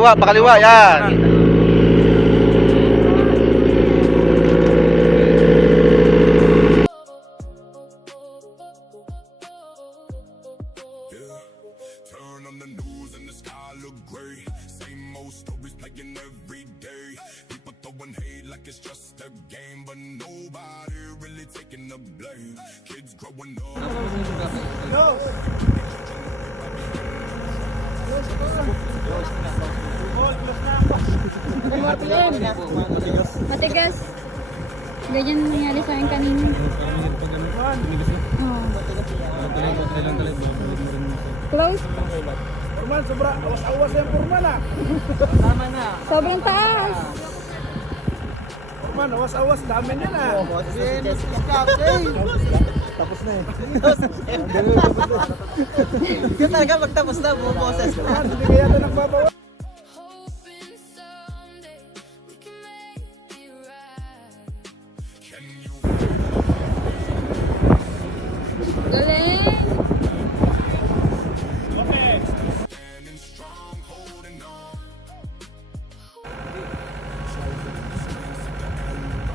pakaliwa, yan. Turn on the news and the sky look gray. Same old stories playing every day. People throwing hate like it's just a game, but nobody really taking the blame. Kids growing up. Matigas. Ganyan nangyari sa akin kanina. Oo. Close. Purman, sobra. Awas-awas yung Purman ah. Sobrang taas. Purman, awas-awas. Dami niya na. Tapos na eh. Kaya talaga magtapos na, bumoses na. Hindi kaya ito nagbabawa. Galing.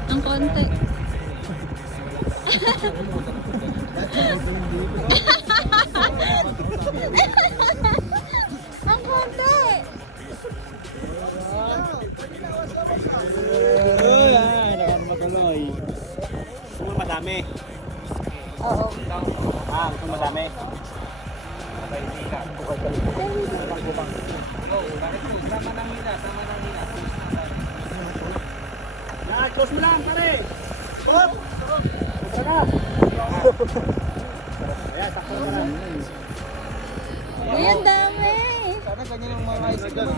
Ang konti. Ang konti. Magaloy. Gusto mo madami? Oo. Gusto mo madami? Close mo lang, pare! Stop! Tara na! Ayan, sakto na lang. Uy, ang dami. Sana ganyan yung mga isip mo.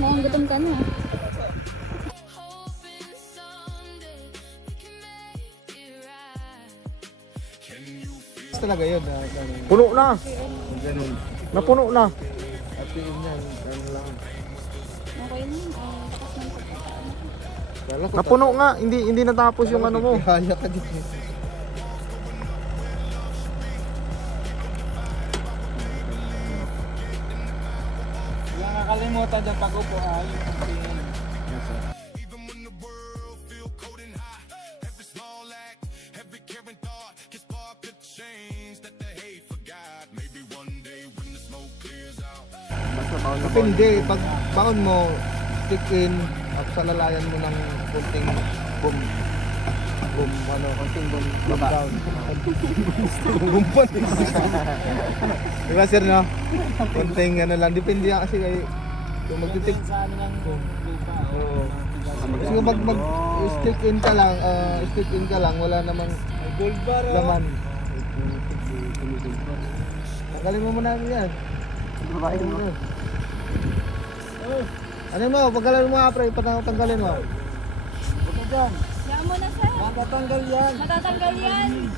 Mukhang gutom ka na. Talaga yun. Puno na. Ganun. Napuno na. At yun yan, ano lang. Okay na. Kala ko Napuno nga, hindi natapos yung ano mo. Kaya ka dito. Hindi nakakalimutan dyan pag-upo ay yung pagtingin. Even when the world feel cold and hot, every small act, every caring thought can spark a change that the hate forgot. Maybe one day when the smoke clears out. Depende, pag baon mo, stick in at salalayan mo ng kunting boom, kunting boom down. Gumpan. Diba sir, no? Kunting ano lang, depende yan kasi kayo, kung magtitik. Oo. Kasi kung stick in ka lang, wala namang laman. Tanggalin mo muna yan. Babae mo. Ano mo? Paggalin mo nga, pre. Tanggalin mo. Ito dyan. Yan mo na, sir. Matatanggal yan. Matatanggal yan.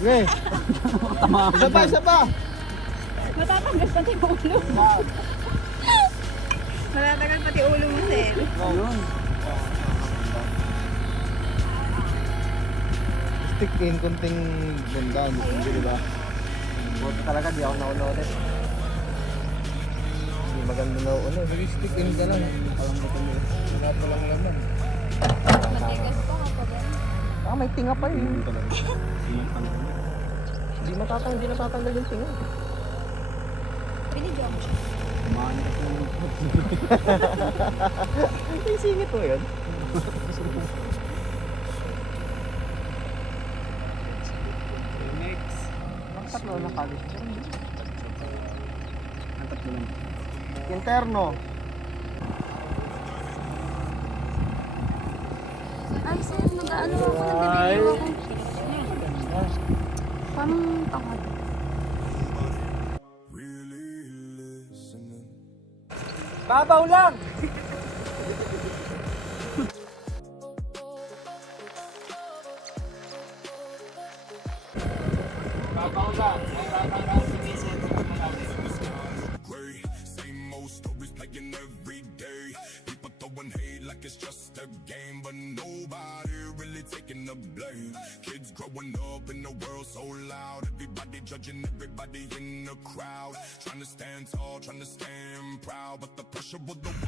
Okay. Isa pa. Matatanggal pati ulo mo. Matatanggal pati ulo mo, sir. Ayun. Stick in, kunting bunda. Hindi, diba? Buti talaga, di ako naulo ulit. Hindi maganda na ulo. Stick in ka lang. Wala pa lang naman. Matigas pa kapag ano. May tinga pa eh. Hindi natatanggal yung tinga. Binidyo mo siya. May singit mo yun. Next. Tatlo na kalis. Tatlo lang. Interno. Ay, sir, nag-ano ako, nag-video ako. Parang takot. Really listening. Babaw lang! Babaw lang. Gray, same old stories playing every day. People throwing hate like it's just a game, but nobody really taking the blame. Kids growing up in the world so loud, everybody judging everybody in the crowd. Trying to stand tall, trying to stand proud, but the pressure of the